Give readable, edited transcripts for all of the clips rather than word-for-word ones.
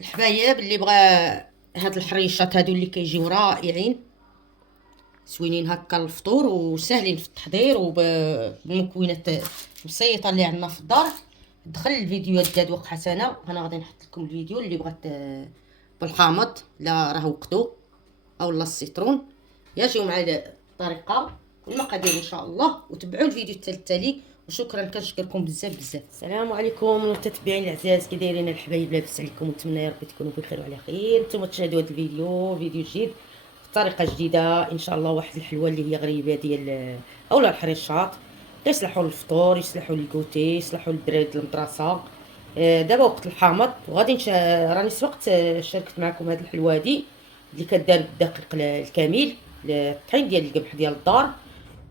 الحبايب اللي بغى هاد الحريشات هادو اللي كيجيو رائعين زوينين هكا الفطور وسهلين في التحضير وبمكونات بسيطه اللي عندنا في الدار. دخل الفيديوهات ديال وقت حسنه، انا غادي نحط لكم الفيديو اللي بغات بالحامض لا راه وقتو او لا السيترون. يجيو مع الطريقه والمقادير ان شاء الله، وتبعوا الفيديو التالي. وشكرا، كنشكركم بزاف بزاف. السلام عليكم المتتبعين الاعزاء، كي دايرين الحبايب؟ لاباس عليكم؟ نتمنى يا ربي تكونوا بخير وعلى خير. نتوما تشاهدوا هذا فيديو جديد بطريقه جديده ان شاء الله. واحد الحلوه اللي هي غريبه ديال اولا الحريشات، يصلحوا للفطور، يصلحوا للكوتي، يصلحوا للدراري المدرسه. دابا وقت الحامض وغادي راني سبقت شاركت معكم هذه الحلوه هذه اللي كدار بالدقيق الكامل، الطحين ديال القمح ديال الدار،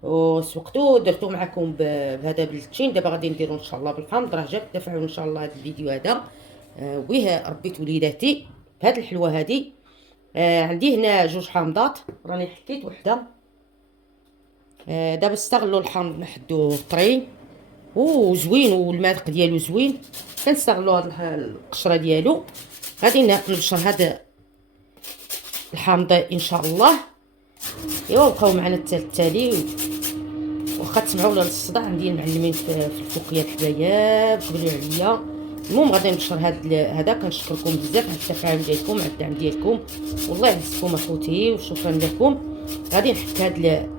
وسوقتو درتو معكم بهذا بالتين. دابا غادي نديرو ان شاء الله بالحامض. راه جاب تفاعل ان شاء الله هذا الفيديو هذا. ويه ربيت وليداتي بهذه الحلوه هذه. عندي هنا جوج حامضات، راني حكيت وحده. دابا استغلوا الحامض نحدو طري وزوين والمذاق ديالو زوين، كنستغلوا هاد القشره ديالو. غادي نبشر هذا الحامض ان شاء الله. ايوا بقاو معنا التالي. واخا تسمعوا ولا الصداع، عندي المعلمين في الفوقيه الحبايب قبلوا عليا. المهم غادي نشر هذا. كنشكركم بزاف على التفاعل ديالكم، على الدعم ديالكم، والله يعزكم اخوتي وشكرا لكم. غادي نحك هاد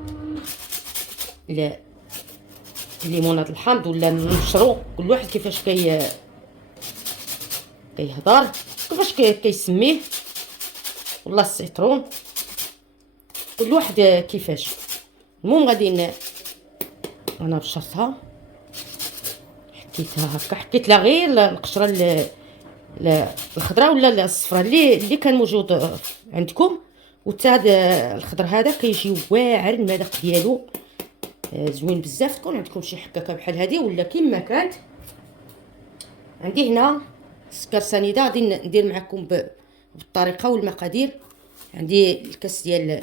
الليمونات الحامض ولا نشرو، كل واحد كيفاش كيهضر، كيفاش كيسميه، والله السيترون كل واحد كيفاش. المهم غادي انا بشرتها، حكيتها هكا، حكيت لها غير القشره الخضراء ولا الصفراء اللي كان موجود عندكم. وتا هذا الخضر هذا كيجي واعر، المذاق ديالو زوين بزاف. تكون عندكم شي حكاكه بحال هذه ولا كيما كانت. عندي هنا سكر سنيده، غادي ندير معكم بالطريقه والمقادير. عندي الكاس ديال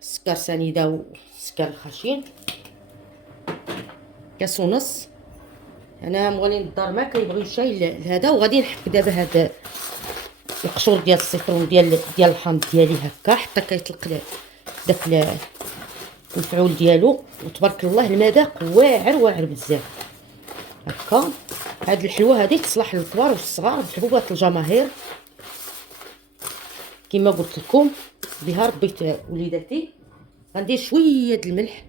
السكر سنيده والسكر الخشين، كاس ونص. انا موالين الدار ما كيبغيو الشاي لهذا. وغادي نحك دابا هذا القشور ديال السيترون ديال الحامض ديالي هكا حتى كيطلق داك المفعول ديالو. وتبارك الله المذاق واعر بزاف هكا. هاد الحلوه هذه تصلح للكبار والصغار، بحبوبات الجماهير كما قلت لكم. بها ربيت وليداتي. غندير شويه د الملح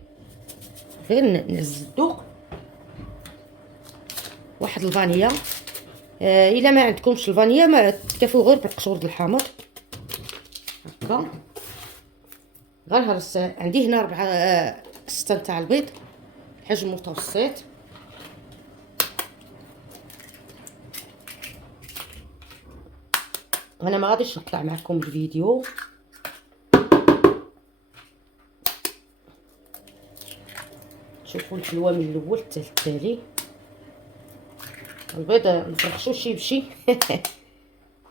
غير نعزز الذوق، واحد الفانيا. الا ما عندكمش الفانيا ما تكتفوا غير بالقشور د الحامض هكا. غنهرس. عندي هنا 4 6 تاع البيض حجم متوسط. انا ما غاديش نقطع معكم الفيديو. شوفوا الحلوه من الاول حتى التالي. البيض نفرخشو شي بشي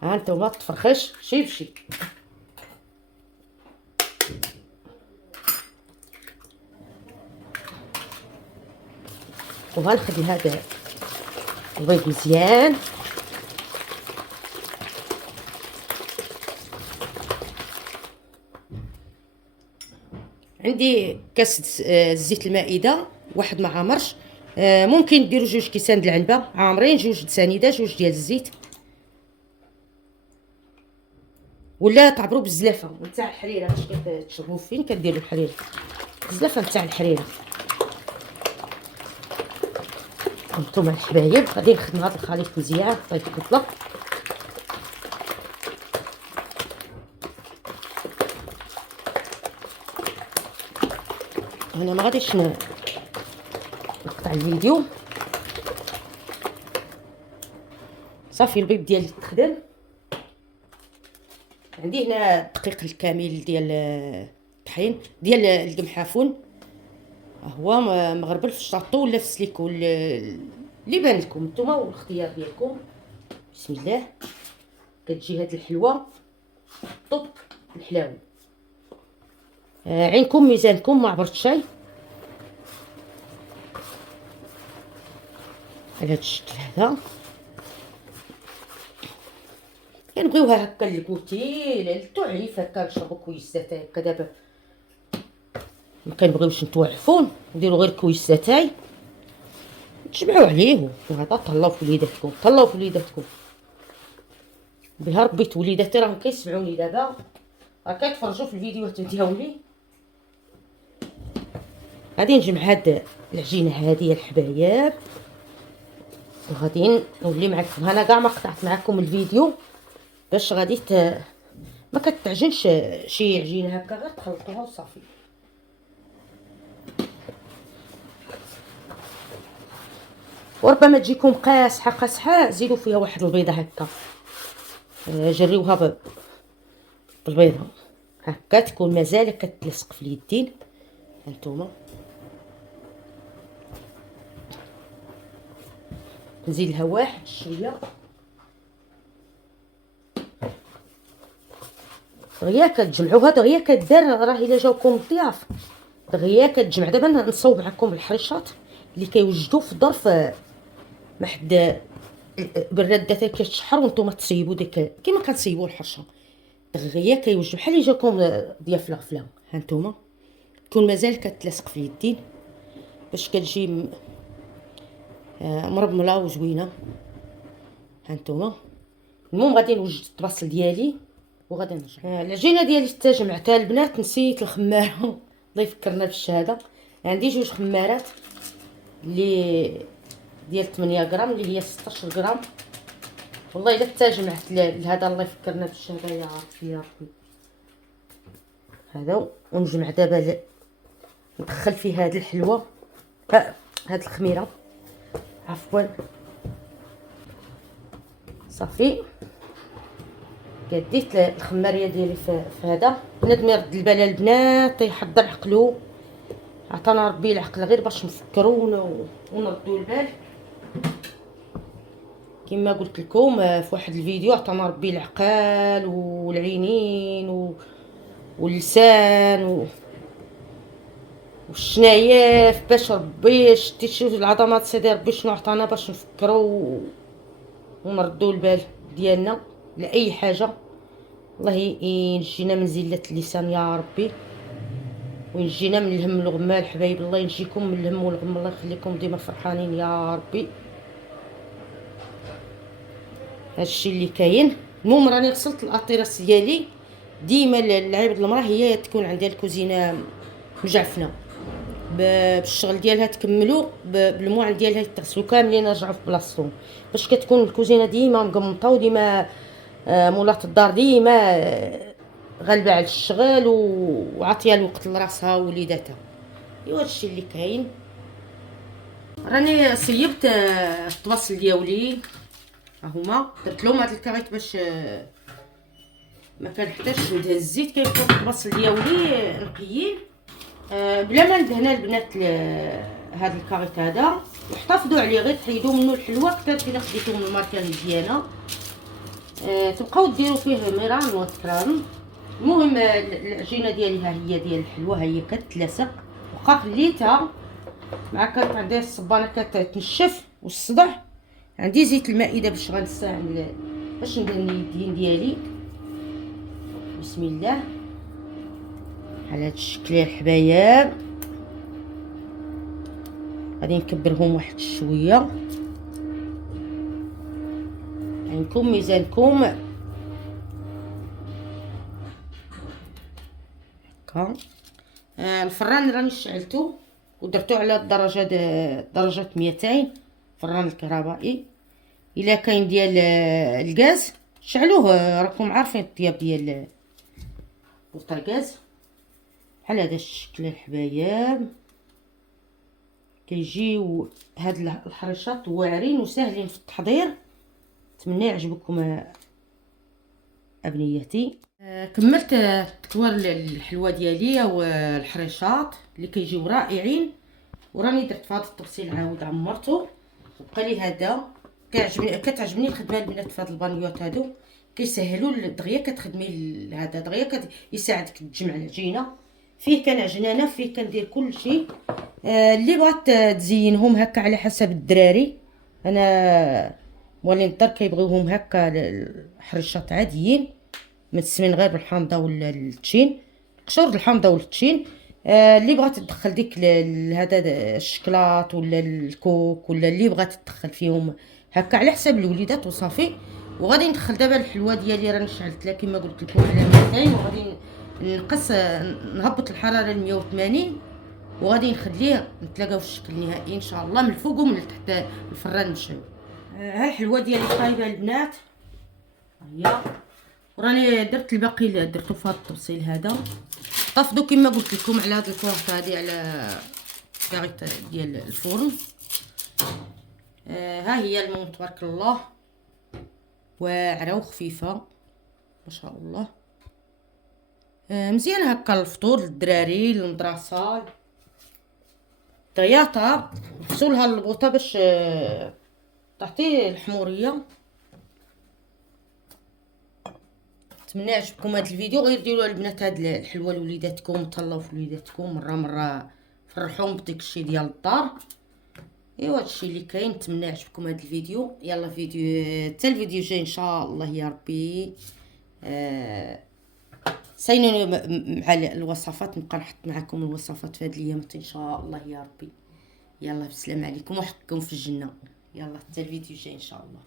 ها نتوما تفرخش شي بشي. وغنخلي هذا البيض مزيان. عندي كاس زيت المائده واحد ما عامرش. ممكن ديروا 2 كيسان د العنبه عامرين، 2 د سنيده، 2 ديال الزيت، ولا تعبروا بالزلافه نتاع الحريره. باش كتشربوا فين كديروا الحريره؟ الزلافه نتاع الحريره. انتم الحبايب غادي نخدم هذا الخليط مزيان طيب يطلق. انا ما غاديش نقطع الفيديو. صافي البيض ديالي تخدم. عندي هنا الدقيق الكامل ديال الطحين ديال القمح عفوا، هو مغربل في الشاطو ولا في السليكو اللي بان لكم نتوما والاختيار ديالكم. بسم الله. كتجي هاد الحلوه طب الحلاوه. عينكم ميزانكم، ما عبرت شي على هاد الشكل هذا. كنبغيوها هكا الكوتي للتعريف هكا نشربو كويسات هكا. دابا ما كنبغيوش نتوعفون نديرو غير كويساتاي تجمعوا عليه. وهذا طلاو في وليداتكم، طلاو في وليداتكم بها ربيت. وليداتي راهم كيسمعوني دابا، راه كيتفرجوا في الفيديوهات ديالي. غادي نجمع هاد العجينه هادي الحبايب وغادي نولي معكم. انا كاع ما قطعت معكم الفيديو باش غادي ما كتعجنش شي عجينه هكا، غير تخلطوها وصافي. وربما تجيكم قاصحه زيدوا فيها واحد البيضه هكا، جريوها بالبيضه هكا تكون مازال كتلصق في اليدين. هانتوما نزيد لها واحد شويه دغيا كتجمعوها، دغيا كدار. راه الا جاوكم الضياف دغيا كتجمع. دابا نصوب معكم الحريشات اللي كيوجدوا في الظرف ما حد بالرده كتشحر وانتم تصيبوا ديك كيما كنصيبوا الحرشه. دغيا كيوجدوا بحال اللي جاكم ضياف الغفله. هانتوما تكون مازال كتلصق في اليدين باش كتجي مرمله وزوينه. هانتوما المهم غادي نوجد الطباصل ديالي وغادي نرجع. العجينه ديالي حتى جمعتها البنات، نسيت الخماره الله يفكرنا بالشهاده. عندي جوج خمارات اللي ديال 8 غرام اللي هي 16 غرام. والله الا حتى جمعت لهذا الله يفكرنا بالشهاده يا عرفي يا ربي. هذا ونجمع دابا ندخل فيه هذه الحلوه هذه الخميره عفوا صافي. كديت الخماريه ديالي في هذا. بنادم يرد البال البنات يحضر عقلو، عطانا ربي العقل غير باش نفكروا ونردوا البال. كما قلت لكم في واحد الفيديو عطانا ربي العقل والعينين واللسان والشنايف باش ربي شتي العظمات سيدي ربي شنو عطانا باش نفكروا ونردوا البال ديالنا لاي حاجه. الله ينجينا من زله اللسان يا ربي، وينجينا من الهم والغمه الحبايب. الله ينجيكم من الهم والغم، الله يخليكم ديما فرحانين يا ربي. هادشي اللي كاين. المهم راني غسلت الاطراس ديالي. ديما العيب المراه هي تكون عندها الكوزينه مجعفنه بالشغل ديالها، تكملوا بالموعن ديالها يتغسلوا كاملين يرجعوا في بلاصتهم باش كتكون الكوزينه ديما مقمطه وديما مولات الدار ديما غالبه على الشغل وعطيه الوقت لراسها ووليداتها. ايوا هادشي اللي كاين. راني صيبت الطباصل ديالي هما، درت لهم هاد الكريط باش ما كنحتاجش ندهن الزيت. كيكون الطباصل ديالي نقيين بلا ما ندهنا البنات هاد الكريط هذا. واحتفظوا عليه غير تحيدوا منه الحلوه حتى الا خديتو من الماركه مزيانه. تبقاو ديروا فيه ميران وتكران. المهم العجينه ديالي ها هي ديال الحلوه، ها هي كتلصق. وبقى خليتها مع كانت عندي الصبانه كتنشف والصدع. عندي زيت المائده باش غنستعمل باش ندهن اليدين ديالي. بسم الله على هاد الشكل يا الحبايب. غادي نكبرهم واحد شويه. عندكم ميزانكم هكا. الفران راني شعلته ودرتو على درجه 200 فران الكهربائي. الا كاين ديال الغاز شعلوه، راكم عارفين الطياب ديال البوطاغاز. بحال هذا الشكل الحبايب. كيجيو هاد الحريشات واعرين وساهلين في التحضير. نتمنى يعجبكم ابنياتي. كملت تكوار الحلوه ديالي والحريشات اللي كيجيو رائعين. وراني درت في هذا التفصيل عاود عمرته وبقى لي هذا. كتعجبني الخدمه البنات في هاد البانيوات هادو، كيسهلوا دغيا كتخدمي هذا دغيا يساعدك تجمع العجينه. فيه كنعجنانه، فيه كندير كل شيء. اللي بغات تزينهم هكا على حسب الدراري. انا مولين الدار كيبغيوهم هكا الحريشات عاديين، متسمين غير بالحامضه ولا التشين، قشور الحامضه والتشين. اللي بغات تدخل ديك هذا الشكلاط ولا الكوك ولا اللي بغات تدخل فيهم هكا على حساب الوليدات وصافي. وغادي ندخل دابا الحلوه ديالي، راني شعلت لها كما قلت لكم على 200، وغادي نقص نهبط الحراره ل 180، وغادي نخليه نتلاقاو في الشكل النهائي ان شاء الله من الفوق ومن التحت الفران مشوي. ها الحلوه ديالي طايبه البنات، هي وراني درت الباقي درتو في هذا التبصيل هذا. طافدو كما قلت لكم على هاد الكورت هادي على كاريط ديال الفرن. ها هي المهم تبارك الله، واعره وخفيفه ما شاء الله. مزيان هكا الفطور للدراري للمدرسه طياطه. نقصولها البوطه باش تعطي الحموريه. نتمنى عجبكم هذا الفيديو، غير ديروا البنات هاد الحلوه لوليداتكم، تهلاو في وليداتكم مره فرحوهم بديك الشيء ديال الدار. ايوا هادشي اللي كاين. نتمنى عجبكم هذا الفيديو. يلا فيديو حتى الفيديو جاي ان شاء الله يا ربي. ساينوني مع الوصفات، نبقى نحط معكم الوصفات في هاد الايامات ان شاء الله يا ربي. يلا بسلام عليكم وحقكم في الجنه. يلا حتى الفيديو جاي ان شاء الله.